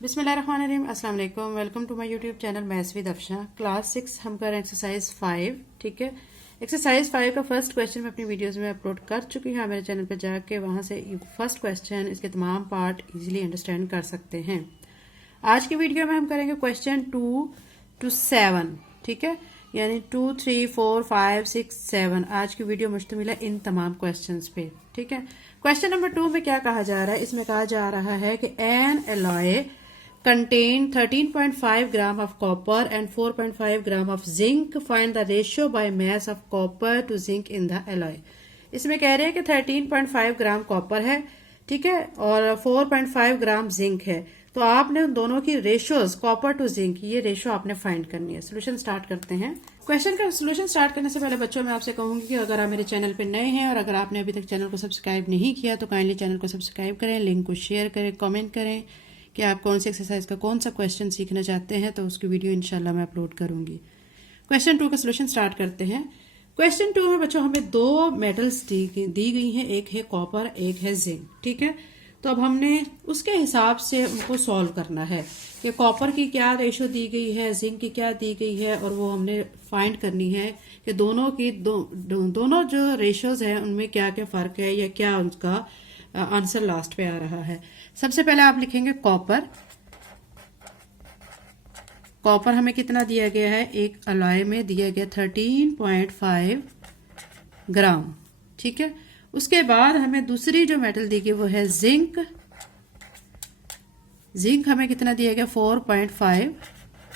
बिस्मिल्लाहिर्रहमानिर्रहीम, अस्सलाम वालेकुम। Welcome to my YouTube channel maths with Afsha. Class 6 हम कर रहे हैं एक्सरसाइज 5। ठीक है, एक्सरसाइज 5 का फर्स्ट क्वेश्चन मैं अपनी वीडियोस में अपलोड कर चुकी हूँ। मेरे चैनल पर जाके वहाँ से फर्स्ट क्वेश्चन इसके तमाम पार्ट इजीली अंडरस्टैंड कर सकते हैं। आज की वीडियो में हम करेंगे क्वेश्चन 2 to 7। ठीक है, यानी 2, 3, 4, 5, 6, 7। आज की वीडियो मुश्तमिल है इन तमाम क्वेश्चंस पे। ठीक है, क्वेश्चन नंबर 2 में क्या कहा जा रहा है? इसमें कहा जा रहा है कि N alloy contain 13.5 gram of copper and 4.5 gram of zinc. Find the ratio by mass of copper to zinc in the alloy. इसमें कह रहे हैं कि 13.5 ग्राम कॉपर है, ठीक है, और 4.5 ग्राम जिंक है। तो आपने उन दोनों की रेशियोज कॉपर टू जिंक, ये रेशियो आपने फाइंड करनी है। सोल्यूशन स्टार्ट करते हैं। क्वेश्चन का सोल्यूशन स्टार्ट करने से पहले बच्चों मैं आपसे कहूंगी कि अगर आप मेरे चैनल पे नए हैं और अगर आपने अभी तक चैनल को सब्सक्राइब नहीं किया तो काइंडली चैनल को सब्सक्राइब करें, लिंक को शेयर करें, कमेंट करें कि आप कौन सी एक्सरसाइज का कौन सा क्वेश्चन सीखना चाहते हैं, तो उसकी वीडियो इंशाल्लाह मैं अपलोड करूंगी। क्वेश्चन 2 का सोल्यूशन स्टार्ट करते हैं। क्वेश्चन 2 में बच्चों हमें दो मेटल्स दी गई हैं, एक है कॉपर, एक है जिंक। ठीक है, तो अब हमने उसके हिसाब से उनको सॉल्व करना है कि कॉपर की क्या रेशो दी गई है, जिंक की क्या दी गई है, और वो हमने फाइंड करनी है कि दोनों की दोनों जो रेशियोज हैं उनमें क्या क्या फर्क है या क्या उनका आंसर लास्ट पे आ रहा है। सबसे पहले आप लिखेंगे कॉपर। कॉपर हमें कितना दिया गया है? एक अलॉय में दिया गया 13.5 ग्राम। ठीक है, उसके बाद हमें दूसरी जो मेटल दी गई वो है जिंक। जिंक हमें कितना दिया गया? 4.5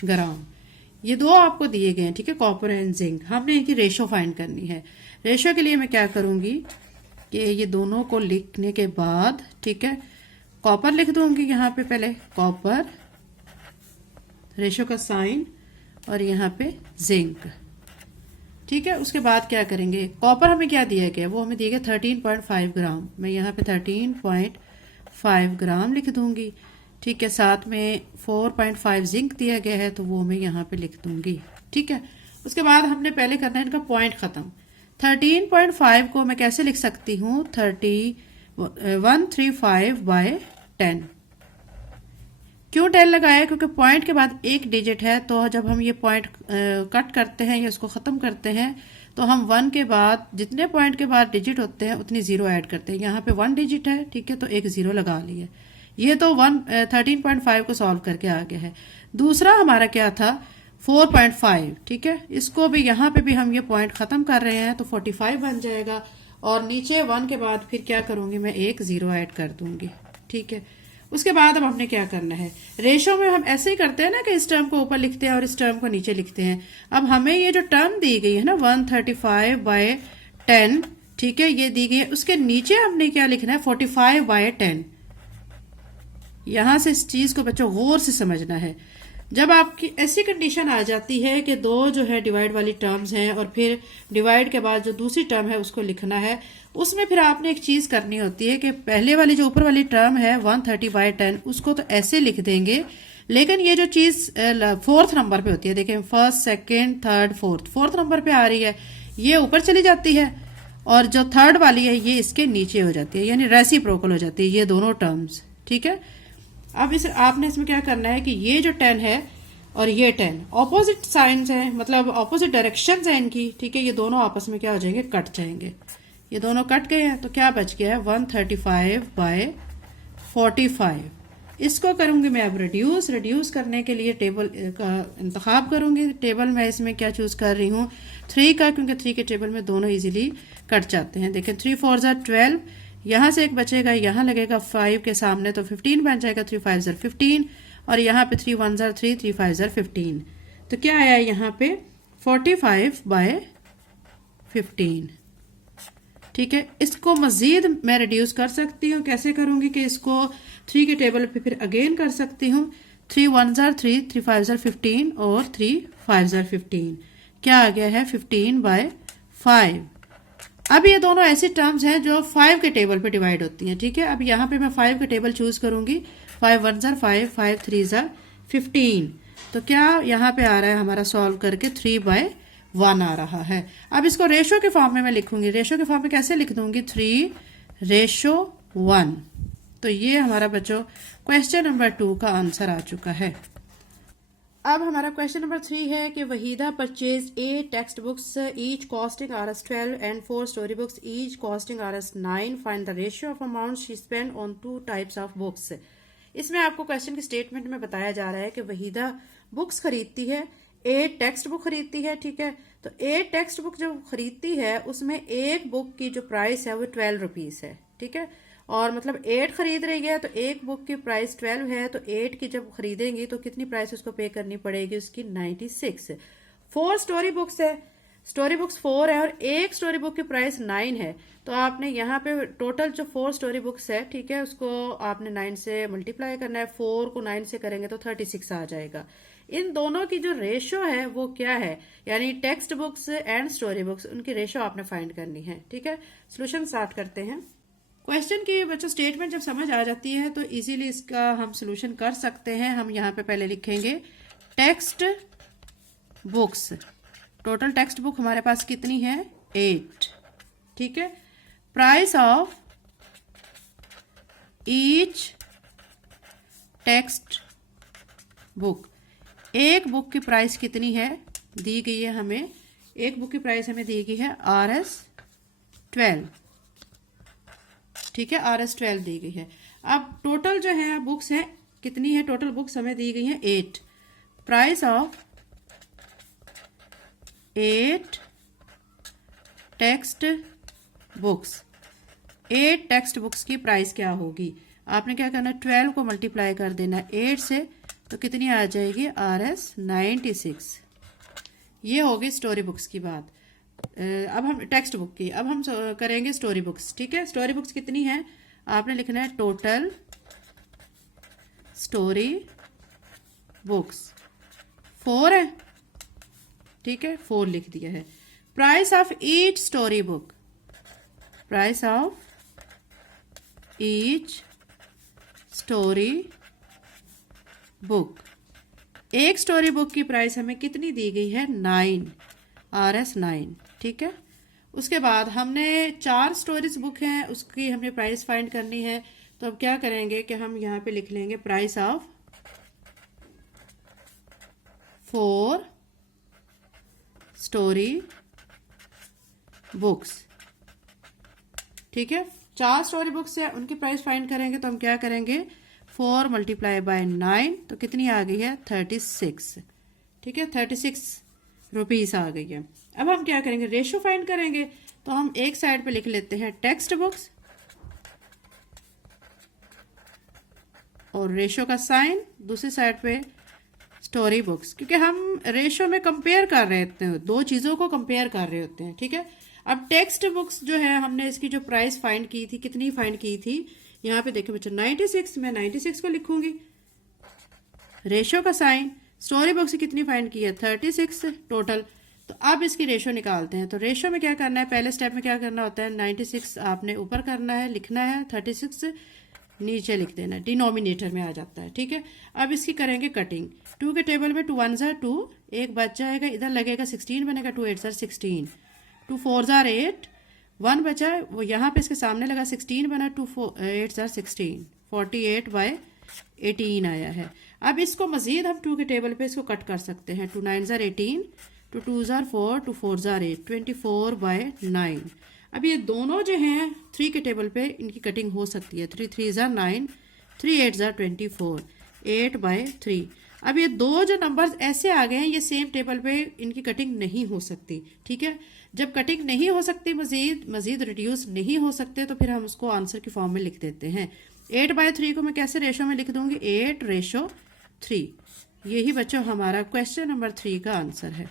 ग्राम। ये दो आपको दिए गए हैं, ठीक है, कॉपर एंड जिंक। हमने इनकी रेशो फाइंड करनी है। रेशो के लिए मैं क्या करूंगी कि ये दोनों को लिखने के बाद, ठीक है, कॉपर लिख दूंगी यहाँ पे पहले, कॉपर रेशो का साइन, और यहाँ पे जिंक। ठीक है, उसके बाद क्या करेंगे? कॉपर हमें क्या दिया गया? वो हमें दिया गया 13.5 ग्राम। मैं यहाँ पे 13.5 ग्राम लिख दूंगी। ठीक है, साथ में 4.5 जिंक दिया गया है तो वो मैं यहाँ पे लिख दूंगी। ठीक है, उसके बाद हमने पहले करना है इनका पॉइंट खत्म। 13.5 को मैं कैसे लिख सकती हूँ? 135/10। क्यों 10 लगाया? क्योंकि पॉइंट के बाद एक डिजिट है, तो जब हम ये पॉइंट कट करते हैं या इसको खत्म करते हैं तो हम 1 के बाद जितने पॉइंट के बाद डिजिट होते हैं उतनी जीरो ऐड करते हैं। यहाँ पे 1 डिजिट है, ठीक है, तो एक जीरो लगा लिया। ये तो 13.5 को सॉल्व करके आ गया है। दूसरा हमारा क्या था? 4.5। ठीक है, इसको भी यहाँ पे भी हम ये पॉइंट खत्म कर रहे हैं तो 45 बन जाएगा, और नीचे 1 के बाद फिर क्या करूंगी? मैं एक जीरो ऐड कर दूंगी। ठीक है, उसके बाद अब हमने क्या करना है? रेशो में हम ऐसे ही करते हैं ना कि इस टर्म को ऊपर लिखते हैं और इस टर्म को नीचे लिखते हैं। अब हमें ये जो टर्म दी गई है ना 135/10, ठीक है, ये दी गई है, उसके नीचे हमने क्या लिखना है? 45/10। यहां से इस चीज को बच्चों गौर से समझना है। जब आपकी ऐसी कंडीशन आ जाती है कि दो जो है डिवाइड वाली टर्म्स हैं और फिर डिवाइड के बाद जो दूसरी टर्म है उसको लिखना है, उसमें फिर आपने एक चीज करनी होती है कि पहले वाली जो ऊपर वाली टर्म है 130/10 उसको तो ऐसे लिख देंगे, लेकिन ये जो चीज 4th नंबर पे होती है, देखें 1st, 2nd, 3rd, 4th number पे आ रही है, ये ऊपर चली जाती है, और जो 3rd वाली है ये इसके नीचे हो जाती है, यानी रेसिप्रोकल हो जाती है ये दोनों टर्म्स। ठीक है, अब आपने इसमें क्या करना है कि ये जो 10 है और ये 10 ऑपोजिट साइंस हैं, मतलब ऑपोजिट डायरेक्शंस हैं इनकी। ठीक है, ये दोनों आपस में क्या हो जाएंगे? कट जाएंगे। ये दोनों कट गए हैं तो क्या बच गया है? 135/45। इसको करूंगी मैं अब रिड्यूस करने के लिए टेबल का इंतखाब करूंगी। टेबल में इसमें क्या चूज कर रही हूँ? 3 का, क्योंकि 3 के टेबल में दोनों इजीली कट जाते हैं। देखें 3 4 ज़ा 12, यहाँ से एक बचेगा, यहाँ लगेगा 5 के सामने तो 15 बन जाएगा। 3 5 ज़ा 15, और यहाँ पे 3 1 ज़ा 3, 3 5 ज़ा 15। तो क्या आया यहाँ पे? 45/15। ठीक है, इसको मजीद मैं रिड्यूस कर सकती हूँ। कैसे करूंगी कि इसको 3 के टेबल पे फिर अगेन कर सकती हूँ। 3 1 ज़ा 3, 3 5 ज़ा 15, और 3 5 ज़ा 15। क्या आ गया है? 15/5। अब ये दोनों ऐसी टर्म्स हैं जो 5 के टेबल पे डिवाइड होती हैं। ठीक है, अब यहाँ पे मैं 5 के टेबल चूज करूंगी। 5 1 ज़ा 5, 5 3 ज़ा 15। तो क्या यहाँ पे आ रहा है हमारा सॉल्व करके? 3/1 आ रहा है। अब इसको रेशो के फॉर्म में मैं लिखूंगी। रेशो के फॉर्म में कैसे लिख दूंगी? 3:1। तो ये हमारा बच्चों क्वेश्चन नंबर 2 का आंसर आ चुका है। अब हमारा क्वेश्चन नंबर 3 है कि Waheeda purchase 8 text books each costing Rs12 and 4 story books each costing Rs9। Find the ratio of amount she spend on 2 types of books. इसमें आपको क्वेश्चन के स्टेटमेंट में बताया जा रहा है कि वहीदा बुक्स खरीदती है, 8 टेक्स्ट बुक खरीदती है, ठीक है। तो 8 टेक्स्ट बुक जो खरीदती है उसमें एक बुक की जो प्राइस है वो 12 रुपीज है, ठीक है। और मतलब 8 खरीद रही है तो एक बुक की प्राइस 12 है, तो 8 की जब खरीदेंगी तो कितनी प्राइस उसको पे करनी पड़ेगी, उसकी 96। 4 स्टोरी बुक्स है, स्टोरी बुक्स 4 है और एक स्टोरी बुक की प्राइस 9 है। तो आपने यहाँ पे टोटल जो 4 स्टोरी बुक्स है, ठीक है, उसको आपने 9 से मल्टीप्लाई करना है। 4 को 9 से करेंगे तो 36 आ जाएगा। इन दोनों की जो रेशो है वो क्या है, यानी text books and story books, उनकी रेशो आपने फाइंड करनी है, ठीक है। सोल्यूशन स्टार्ट करते हैं। क्वेश्चन की बच्चों स्टेटमेंट जब समझ आ जाती है तो इजीली इसका हम सोल्यूशन कर सकते हैं। हम यहाँ पे पहले लिखेंगे text books. Total text book हमारे पास कितनी है, 8, ठीक है। Price of each text book, एक बुक की प्राइस कितनी है दी गई है हमें, एक बुक की प्राइस हमें दी गई है Rs12, ठीक है, Rs12 दी गई है। अब टोटल जो है बुक्स है कितनी है, टोटल बुक्स हमें दी गई है 8। Price of 8 text books, 8 text books की प्राइस क्या होगी, आपने क्या करना है 12 को मल्टीप्लाई कर देना 8 से, तो कितनी आ जाएगी Rs96। ये होगी स्टोरी बुक्स की बात। अब हम टेक्स्ट बुक की, अब हम करेंगे स्टोरी बुक्स, ठीक है। स्टोरी बुक्स कितनी है, आपने लिखना है टोटल स्टोरी बुक्स 4 है, ठीक है, 4 लिख दिया है। Price of each story book, price of each story book, एक स्टोरी बुक की प्राइस हमें कितनी दी गई है 9, Rs9, ठीक है। उसके बाद हमने 4 स्टोरीज बुक हैं, उसकी हमें प्राइस फाइंड करनी है। तो अब क्या करेंगे कि हम यहाँ पे लिख लेंगे प्राइस ऑफ 4 स्टोरी बुक्स, ठीक है। 4 स्टोरी बुक्स है, उनकी प्राइस फाइंड करेंगे तो हम क्या करेंगे 4 मल्टीप्लाई बाय 9, तो कितनी आ गई है 36, ठीक है, 36 रुपीस आ गई है। अब हम क्या करेंगे रेशो फाइंड करेंगे। तो हम एक साइड पे लिख लेते हैं टेक्स्ट बुक्स और रेशो का साइन, दूसरी साइड पे स्टोरी बुक्स, क्योंकि हम रेशो में कंपेयर कर रहे होते हैं, दो चीजों को कंपेयर कर रहे होते हैं, ठीक है। अब टेक्स्ट बुक्स जो है हमने इसकी जो प्राइस फाइंड की थी, कितनी फाइंड की थी, यहाँ पे देखिए बच्चों 96, मैं 96 को लिखूंगी, रेशो का साइन, स्टोरी बुक्स कितनी फाइंड की है 36 टोटल। तो अब इसकी रेशो निकालते हैं। तो रेशो में क्या करना है, पहले स्टेप में क्या करना होता है 96 आपने ऊपर करना है, लिखना है, 36 नीचे लिख देना, डिनोमिनेटर में आ जाता है, ठीक है। अब इसकी करेंगे कटिंग। 2 के टेबल में 2 1 ज़ा 2, एक बच जाएगा, इधर लगेगा 16 बनेगा, 2 8 ज़ा 16, 2 4 ज़ा 8, 1 बचा वो यहाँ पे इसके सामने लगा 16 बना, 2 8 ज़ा 16, 48/18 आया है। अब इसको मजीद हम 2 के टेबल पे इसको कट कर सकते हैं। 2 9 ज़ा 18, 2 2 ज़ा 4, 2 4 ज़ा 8, 24/9। अब ये दोनों जो हैं 3 के टेबल पे इनकी कटिंग हो सकती है। 3 3 ज़ा 9, 3 8 ज़ा 24, 8/3। अब ये दो जो नंबर्स ऐसे आ गए हैं, ये सेम टेबल पे इनकी कटिंग नहीं हो सकती, ठीक है। जब कटिंग नहीं हो सकती, मजीद रिड्यूस नहीं हो सकते, तो फिर हम उसको आंसर की फॉर्म में लिख देते हैं। 8/3 को मैं कैसे रेशो में लिख दूंगी, 8:3। यही बच्चों हमारा क्वेश्चन नंबर 3 का आंसर है।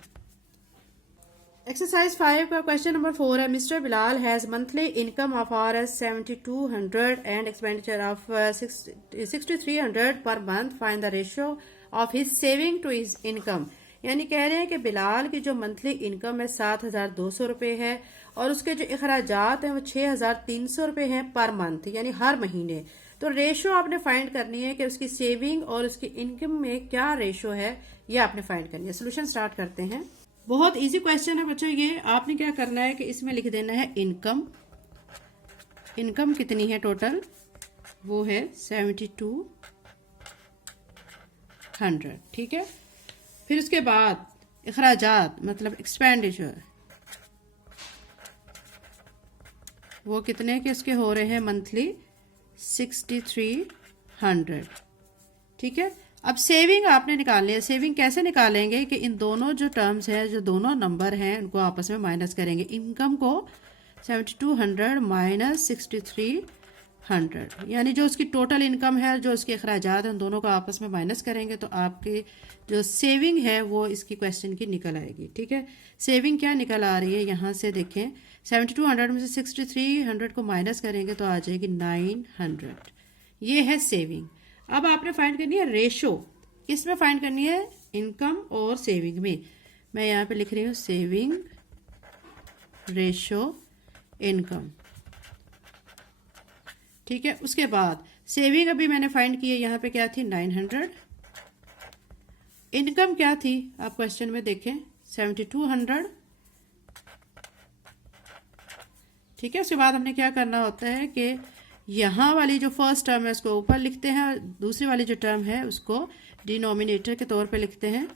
एक्सरसाइज 5 का क्वेश्चन नंबर 4 है। Mister Bilal has monthly income of Rs7200 and expenditure of 6300 per month. Find the ratio of his saving to his income. यानी कह रहे हैं कि बिलाल की जो मंथली इनकम है 7200 रुपये है और उसके जो अखराजात हैं वो 6300 रुपये हैं पर मंथ, यानी हर महीने। तो रेशो आपने फाइंड करनी है कि उसकी सेविंग और उसकी इनकम में क्या रेशो है, ये आपने फाइंड करनी है। सोल्यूशन स्टार्ट करते हैं। बहुत इजी क्वेश्चन है बच्चों ये। आपने क्या करना है कि इसमें लिख देना है इनकम। इनकम कितनी है टोटल, वो है 72 100, ठीक है। फिर उसके बाद अखराजात मतलब एक्सपेंडिचर, वो कितने के इसके हो रहे हैं मंथली 6300, ठीक है। अब सेविंग आपने निकालनी है। सेविंग कैसे निकालेंगे कि इन दोनों जो टर्म्स हैं, जो दोनों नंबर हैं, उनको आपस में माइनस करेंगे। इनकम को 7200 माइनस 6300, यानी जो उसकी टोटल इनकम है, जो उसके अखराजात हैं, उन दोनों को आपस में माइनस करेंगे तो आपकी जो सेविंग है वो इसकी क्वेश्चन की निकल आएगी, ठीक है। सेविंग क्या निकल आ रही है यहाँ से देखें, 7200 में से 6300 को माइनस करेंगे तो आ जाएगी 900, ये है सेविंग। अब आपने फाइंड करनी है रेशो। किस में फाइंड करनी है? इनकम और सेविंग में। मैं यहाँ पे लिख रही हूँ सेविंग रेशो इनकम, ठीक है। उसके बाद सेविंग अभी मैंने फाइंड की है, यहाँ पे क्या थी 900, इनकम क्या थी आप क्वेश्चन में देखें 7200, ठीक है। उसके बाद हमने क्या करना होता है कि यहाँ वाली जो फर्स्ट टर्म है उसको ऊपर लिखते हैं और दूसरी वाली जो टर्म है उसको डिनोमिनेटर के तौर पे लिखते हैं।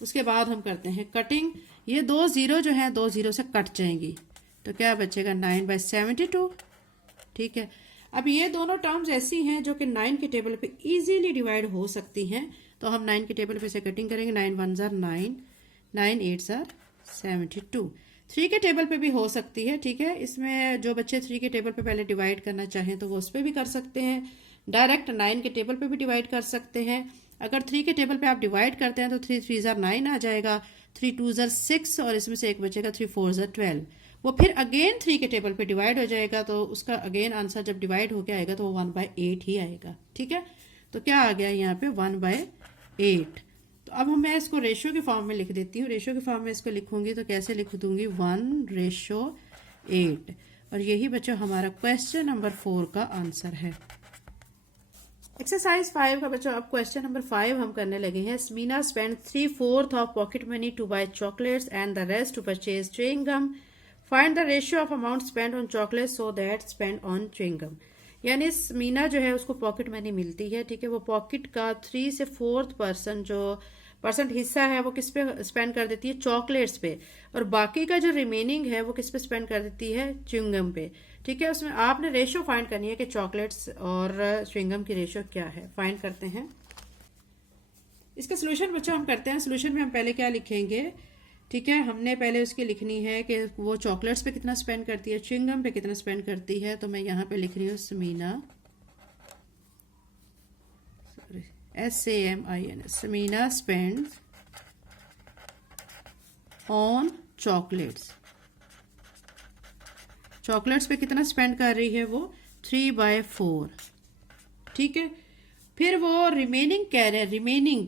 उसके बाद हम करते हैं कटिंग। ये 2 0 जो है 2 0 से कट जाएंगी तो क्या बचेगा 9/72, ठीक है। अब ये दोनों टर्म्स ऐसी हैं जो कि 9 के टेबल पे इजीली डिवाइड हो सकती हैं, तो हम 9 के टेबल पे से कटिंग करेंगे। 9 1s are 9, 9 8s are 72। 3 के टेबल पे भी हो सकती है, ठीक है। इसमें जो बच्चे 3 के टेबल पे पहले डिवाइड करना चाहें तो वो उस पर भी कर सकते हैं। डायरेक्ट 9 के टेबल पे भी डिवाइड कर सकते हैं। अगर 3 के टेबल पे आप डिवाइड करते हैं तो 3 3s are 9 आ जाएगा, 3 2s are 6 और इसमें से एक बचेगा 3 4s are 12। वो फिर अगेन 3 के टेबल पे डिवाइड हो जाएगा तो उसका अगेन आंसर जब डिवाइड होके आएगा तो वो 1/8 ही आएगा, ठीक है। तो क्या आ गया यहाँ पे 1/8। तो अब मैं इसको रेशियो के फॉर्म में लिख देती हूँ। रेशियो के फॉर्म में इसको लिखूंगी तो कैसे लिख दूंगी 1/8, और यही बच्चों हमारा क्वेश्चन नंबर 4 का आंसर है। एक्सरसाइज 5 का बच्चों अब क्वेश्चन नंबर 5 हम करने लगे हैं। Samina spend 3/4 of pocket money to buy chocolates and the rest to purchase chewing gum. Find the ratio of amount spend on chocolate so that spend on chewing gum. यानी स्मीना जो है उसको पॉकेट मनी मिलती है, ठीक है। वो पॉकेट का 3 से 4% जो परसेंट हिस्सा है वो किस पे स्पेंड कर देती है? चॉकलेट्स पे, और बाकी का जो रिमेनिंग है वो किस पे स्पेंड कर देती है? च्युइंगम पे, ठीक है। उसमें आपने रेशियो फाइंड करनी है कि चॉकलेट्स और च्युइंगम की रेशियो क्या है, फाइंड करते हैं। इसका सोल्यूशन बच्चों हम करते हैं। सोल्यूशन में हम पहले क्या लिखेंगे, ठीक है। हमने पहले उसकी लिखनी है कि वो चॉकलेट्स पे कितना स्पेंड करती है, च्युइंगम पे कितना स्पेंड करती है। तो मैं यहाँ पे लिख रही हूँ Samina, SAMIN, Samina spends on chocolates. Chocolates पे कितना स्पेंड कर रही है वो 3/4, ठीक है। फिर वो रिमेनिंग कह रहे हैं, रिमेनिंग,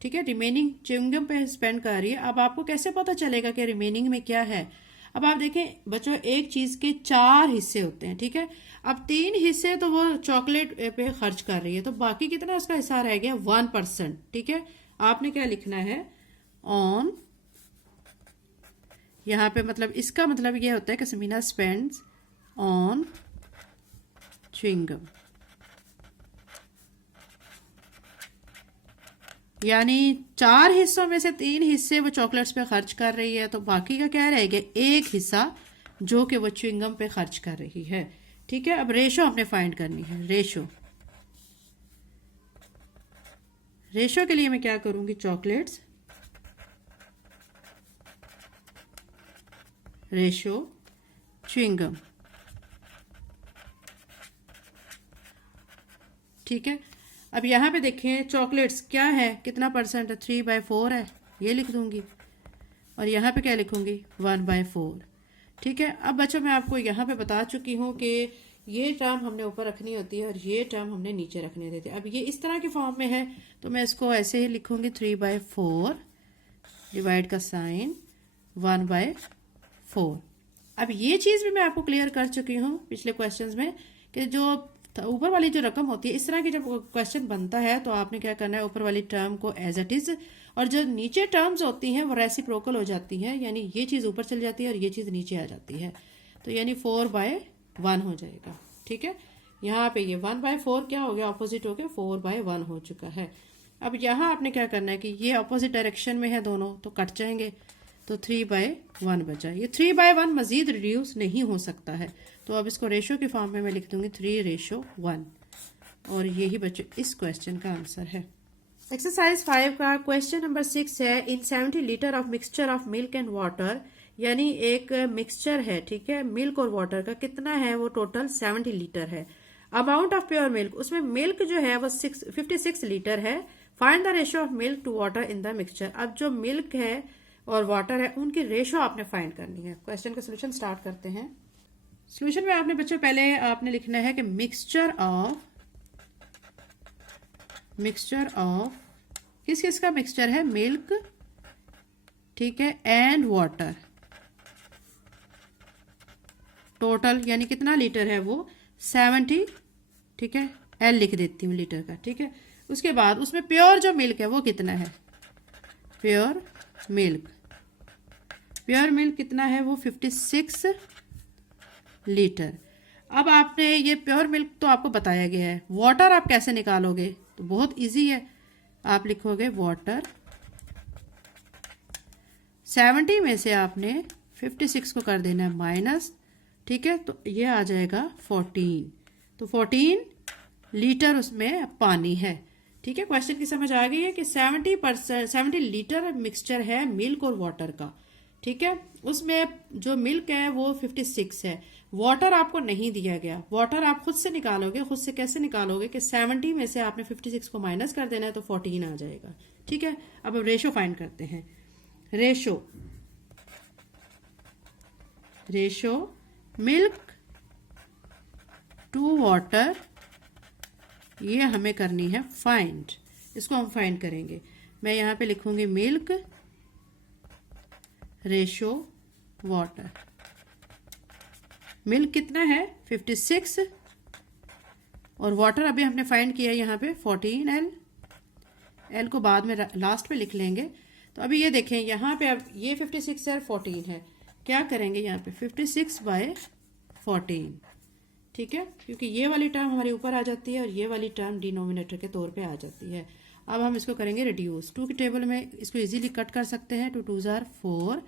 ठीक है, रिमेनिंग च्युइंगम पे स्पेंड कर रही है। अब आपको कैसे पता चलेगा कि रिमेनिंग में क्या है? अब आप देखें बच्चों, एक चीज के 4 हिस्से होते हैं, ठीक है। अब 3 हिस्से तो वो चॉकलेट पे खर्च कर रही है, तो बाकी कितना उसका हिस्सा रह गया 1%, ठीक है। आपने क्या लिखना है ऑन, यहाँ पे मतलब इसका मतलब ये होता है कि समीना स्पेंड्स ऑन च्युइंगम, यानी 4 हिस्सों में से 3 हिस्से वो चॉकलेट्स पे खर्च कर रही है, तो बाकी का क्या रहेगा एक हिस्सा जो कि वो च्युइंगम पे खर्च कर रही है, ठीक है। अब रेशो हमने फाइंड करनी है। रेशो के लिए मैं क्या करूंगी, चॉकलेट्स रेशो च्युइंगम, ठीक है। अब यहाँ पे देखें चॉकलेट्स क्या है, कितना परसेंट है, 3/4 है, ये लिख दूंगी। और यहाँ पे क्या लिखूंगी 1/4, ठीक है। अब बच्चों मैं आपको यहाँ पे बता चुकी हूँ कि ये टर्म हमने ऊपर रखनी होती है और ये टर्म हमने नीचे रखने देते हैं। अब ये इस तरह के फॉर्म में है तो मैं इसको ऐसे ही लिखूंगी 3/4, डिवाइड का साइन 1/4। अब ये चीज़ भी मैं आपको क्लियर कर चुकी हूँ पिछले क्वेश्चंस में कि जो ऊपर वाली जो रकम होती है, इस तरह की जब क्वेश्चन बनता है तो आपने क्या करना है, ऊपर वाली टर्म को एज इट इज, और जो नीचे टर्म्स होती हैं वो रेसिप्रोकल हो जाती हैं, यानी ये चीज़ ऊपर चली जाती है और ये चीज़ नीचे आ जाती है, तो यानी 4/1 हो जाएगा, ठीक है। यहाँ पे ये 1/4 क्या हो गया, ऑपोजिट हो गया, 4/1 हो चुका है। अब यहाँ आपने क्या करना है कि ये अपोजिट डायरेक्शन में है दोनों, तो कट जाएंगे, तो 3/1 बचा। ये 3/1 मजीद रिड्यूस नहीं हो सकता है, तो अब इसको रेशो के फॉर्म में मैं लिख दूंगी 3:1, और यही बच्चों इस क्वेश्चन का आंसर है। एक्सरसाइज 5 का क्वेश्चन नंबर 6 है, इन 70 litre of mixture of milk and water, यानी एक मिक्सचर है, ठीक है, मिल्क और वाटर का, कितना है वो टोटल 70 लीटर है। अमाउंट ऑफ प्योर मिल्क, उसमें मिल्क जो है वो 56 लीटर है। Find the ratio of milk to water in the mixture. अब जो मिल्क है और वाटर है उनकी रेशो आपने फाइंड करनी है। क्वेश्चन का सोल्यूशन स्टार्ट करते हैं। सोल्यूशन में आपने बच्चों पहले आपने लिखना है कि मिक्सचर ऑफ किस किस का मिक्सचर है, मिल्क, ठीक है, एंड वाटर, टोटल यानी कितना लीटर है वो 70, ठीक है, एल लिख देती हूँ लीटर का, ठीक है। उसके बाद उसमें प्योर जो मिल्क है वो कितना है, प्योर मिल्क कितना है वो 56 लीटर। अब आपने ये प्योर मिल्क तो आपको बताया गया है, वाटर आप कैसे निकालोगे, तो बहुत इजी है, आप लिखोगे वाटर 70 में से आपने 56 को कर देना है माइनस, ठीक है, तो ये आ जाएगा 14, तो 14 लीटर उसमें पानी है, ठीक है। क्वेश्चन की समझ आ गई है कि 70 लीटर मिक्सचर है मिल्क और वाटर का, ठीक है। उसमें जो मिल्क है वो 56 है, वाटर आपको नहीं दिया गया, वाटर आप खुद से निकालोगे। खुद से कैसे निकालोगे कि 70 में से आपने 56 को माइनस कर देना है, तो 14 आ जाएगा, ठीक है। अब हम रेशो फाइंड करते हैं। रेशो मिल्क टू वाटर, ये हमें करनी है फाइंड, इसको हम फाइंड करेंगे। मैं यहाँ पे लिखूंगी मिल्क रेशो वाटर। मिल्क कितना है 56 और वाटर अभी हमने फाइंड किया यहाँ पे 14 एल को बाद में लास्ट पे लिख लेंगे। तो अभी ये देखें यहाँ पे, अब ये 56 है और 14 है, क्या करेंगे यहाँ पे 56/14, ठीक है, क्योंकि ये वाली टर्म हमारे ऊपर आ जाती है और ये वाली टर्म डिनोमिनेटर के तौर पे आ जाती है। अब हम इसको करेंगे रिड्यूस, 2 की टेबल में इसको इजीली कट कर सकते हैं, 2 2 जार 4,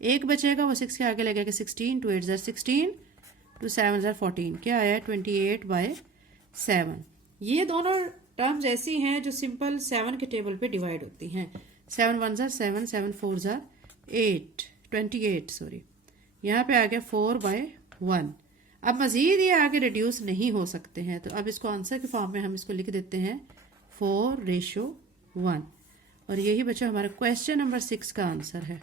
एक बचेगा वो 6 के आगे लगेगा 16, 2 8 जार 16, 2 7 जार 14, क्या आया 28/7। ये दोनों टर्म्स ऐसी हैं जो सिंपल 7 के टेबल पे डिवाइड होती हैं, 7 1 जार 7, 7 4 जार 8, 28 सॉरी, यहाँ पे आ गया 4/1। अब मजीद ये आगे रिड्यूस नहीं हो सकते हैं, तो अब इसको आंसर के फॉर्म में हम इसको लिख देते हैं 4:1, और यही बच्चों हमारा क्वेश्चन नंबर 6 का आंसर है।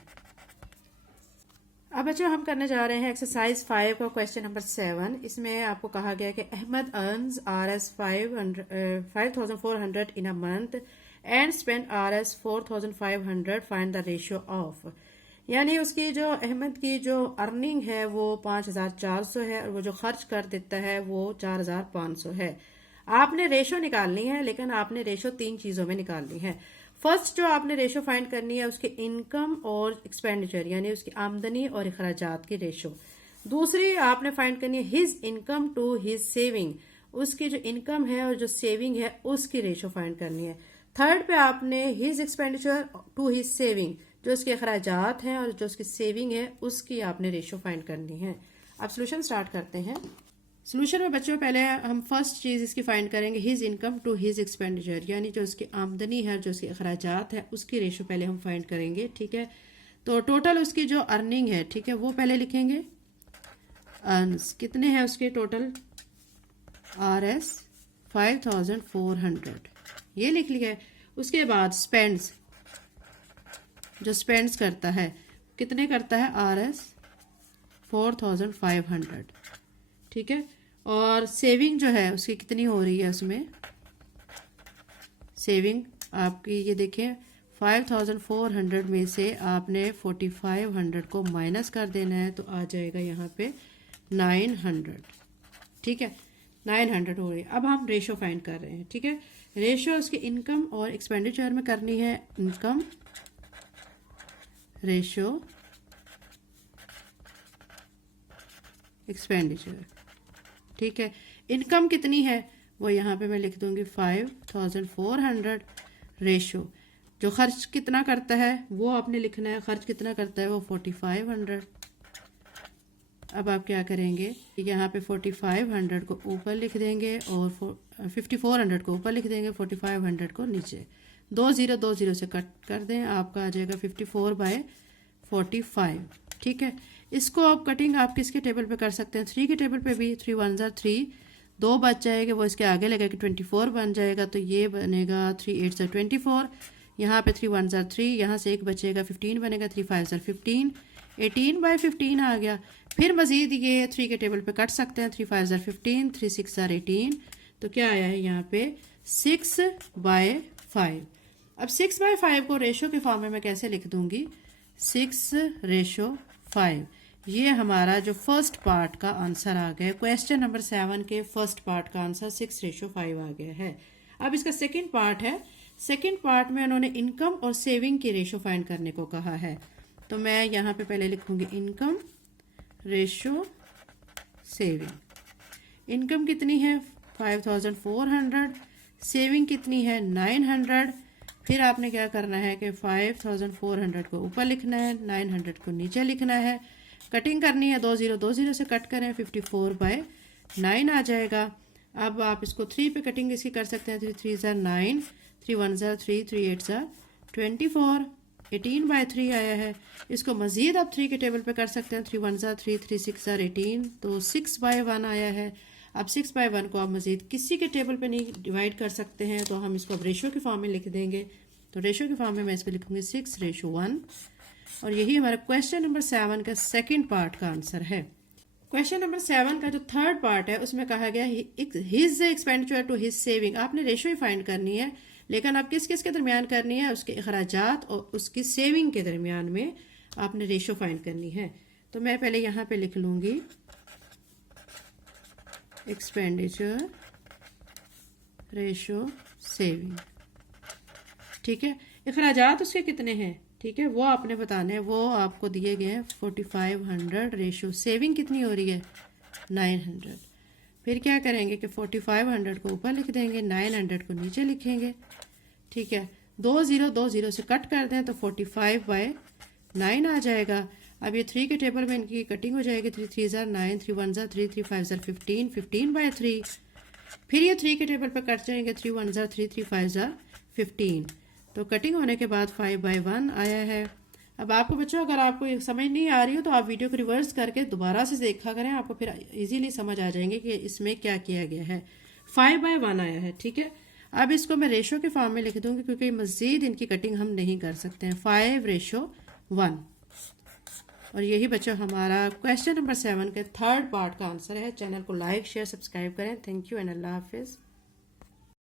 अब बच्चों हम करने जा रहे हैं एक्सरसाइज 5 का क्वेश्चन नंबर 7। इसमें आपको कहा गया कि Ahmed earns Rs 5,400 in a month and spend Rs 4,500, find the ratio of, यानी उसकी जो अहमद की जो अर्निंग है वो 5,400 है और वो जो खर्च कर देता है वो 4,500 है। आपने रेशो निकालनी है, लेकिन आपने रेशो 3 चीजों में निकालनी है। फर्स्ट जो आपने रेशो फाइंड करनी है उसके इनकम और एक्सपेंडिचर, यानी उसकी आमदनी और अखराजात की रेशो। दूसरी आपने फाइंड करनी है his income to his saving, उसकी जो इनकम है और जो सेविंग है उसकी रेशो फाइंड करनी है। थर्ड पे आपने his expenditure to his saving, जो उसके अखराजात हैं और जो उसकी सेविंग है उसकी आपने रेशो फाइंड करनी है। अब सोल्यूशन स्टार्ट करते हैं। सोल्यूशन में बच्चों पहले हम फर्स्ट चीज इसकी फाइंड करेंगे his income to his expenditure, यानी जो उसकी आमदनी है जो उसके अखराजात है उसकी रेशो पहले हम फाइंड करेंगे, ठीक है। तो टोटल उसकी जो अर्निंग है, ठीक है, वो पहले लिखेंगे। अर्न्स कितने हैं उसके टोटल, Rs 5,400, ये लिख लिया है। उसके बाद स्पेंड्स, जो स्पेंड्स करता है कितने करता है Rs 4,500, ठीक है। और सेविंग जो है उसकी कितनी हो रही है, उसमें सेविंग आपकी ये देखें 5,400 में से आपने 4,500 को माइनस कर देना है, तो आ जाएगा यहाँ पे 900, ठीक है, 900 हो रही है। अब हम रेशो फाइंड कर रहे हैं, ठीक है। रेशो उसके इनकम और एक्सपेंडिचर में करनी है, इनकम रेशो एक्सपेंडिचर, ठीक है। इनकम कितनी है वो यहाँ पे मैं लिख दूंगी 5,400, रेशो। जो खर्च कितना करता है वो आपने लिखना है, खर्च कितना करता है वो 4500। अब आप क्या करेंगे, यहाँ पे 4500 को ऊपर लिख देंगे और 5400 को ऊपर लिख देंगे, 4500 को नीचे। 2 0 से कट कर दें, आपका आ जाएगा 54/45। ठीक है, इसको आप कटिंग आप किसके टेबल पे कर सकते हैं, 3 के टेबल पे भी। 3 1 3, 2 बच जाएगा, वो इसके आगे लगेगा 24 बन जाएगा, तो ये बनेगा 3 8 24। यहाँ पे 3 1 3, यहाँ से एक बचेगा 15 बनेगा, 3 5 15, 18/15 आ गया। फिर मजीद ये 3 के टेबल पे कट सकते हैं, 3 5 15, 3 6 18, तो क्या आया है यहाँ पे 6/5। अब 6/5 को रेशो के फॉर्म में मैं कैसे लिख दूंगी, 6/5। ये हमारा जो फर्स्ट पार्ट का आंसर आ गया, क्वेश्चन नंबर 7 के फर्स्ट पार्ट का आंसर 6/5 आ गया है। अब इसका सेकंड पार्ट है, सेकंड पार्ट में उन्होंने इनकम और सेविंग की रेशो फाइंड करने को कहा है। तो मैं यहाँ पे पहले लिखूंगी इनकम रेशो सेविंग। इनकम कितनी है 5400, सेविंग कितनी है 900। फिर आपने क्या करना है कि 5400 को ऊपर लिखना है, 900 को नीचे लिखना है। कटिंग करनी है, 2 0 से कट करें, 54/9 आ जाएगा। अब आप इसको 3 पे कटिंग इसकी कर सकते हैं, 3 3 9, 3 1 3, 3 8 24, 18/3 आया है। इसको मजीद आप 3 के टेबल पे कर सकते हैं, 3 1 3, 3 6 18, तो 6/1 आया है। अब 6/1 को आप मजीद किसी के टेबल पे नहीं डिवाइड कर सकते हैं, तो हम इसको अब रेशो के फॉर्म में लिख देंगे। तो रेशो के फॉर्म में मैं इसको लिखूंगी 6/1, और यही हमारा क्वेश्चन नंबर 7 का सेकेंड पार्ट का आंसर है। क्वेश्चन नंबर 7 का जो थर्ड पार्ट है उसमें कहा गया his expenditure to his saving. आपने रेशो ही फाइंड करनी है, लेकिन आप किस किस के दरमियान करनी है, उसके अखराजात और उसकी सेविंग के दरमियान में आपने रेशो फाइंड करनी है। तो मैं पहले यहाँ पे लिख लूंगी एक्सपेंडिचर रेशो सेविंग। ठीक है, अखराजात उसके कितने हैं, ठीक है, वो आपने बताने हैं, वो आपको दिए गए हैं 4500। रेशो सेविंग कितनी हो रही है 900। फिर क्या करेंगे कि 4500 को ऊपर लिख देंगे, 900 को नीचे लिखेंगे। ठीक है, 2 0 से कट कर दें तो 45/9 आ जाएगा। अब ये 3 के टेबल में इनकी कटिंग हो जाएगी, 3 3 9, 3 1 3, 3 5 15, 15/3। फिर ये 3 के टेबल पर कट जाएंगे, 3 1 3, 3 5 15, तो कटिंग होने के बाद 5/1 आया है। अब आपको बच्चों अगर आपको ये समझ नहीं आ रही हो तो आप वीडियो को रिवर्स करके दोबारा से देखा करें, आपको फिर इजीली समझ आ जाएंगे कि इसमें क्या किया गया है। 5/1 आया है। ठीक है, अब इसको मैं रेशो के फॉर्म में लिख दूंगी, क्योंकि मजीद इनकी कटिंग हम नहीं कर सकते हैं। 5/1, और यही बच्चों हमारा क्वेश्चन नंबर 7 के थर्ड पार्ट का आंसर है। चैनल को लाइक शेयर सब्सक्राइब करें। थैंक यू एंड अल्लाह हाफिज़।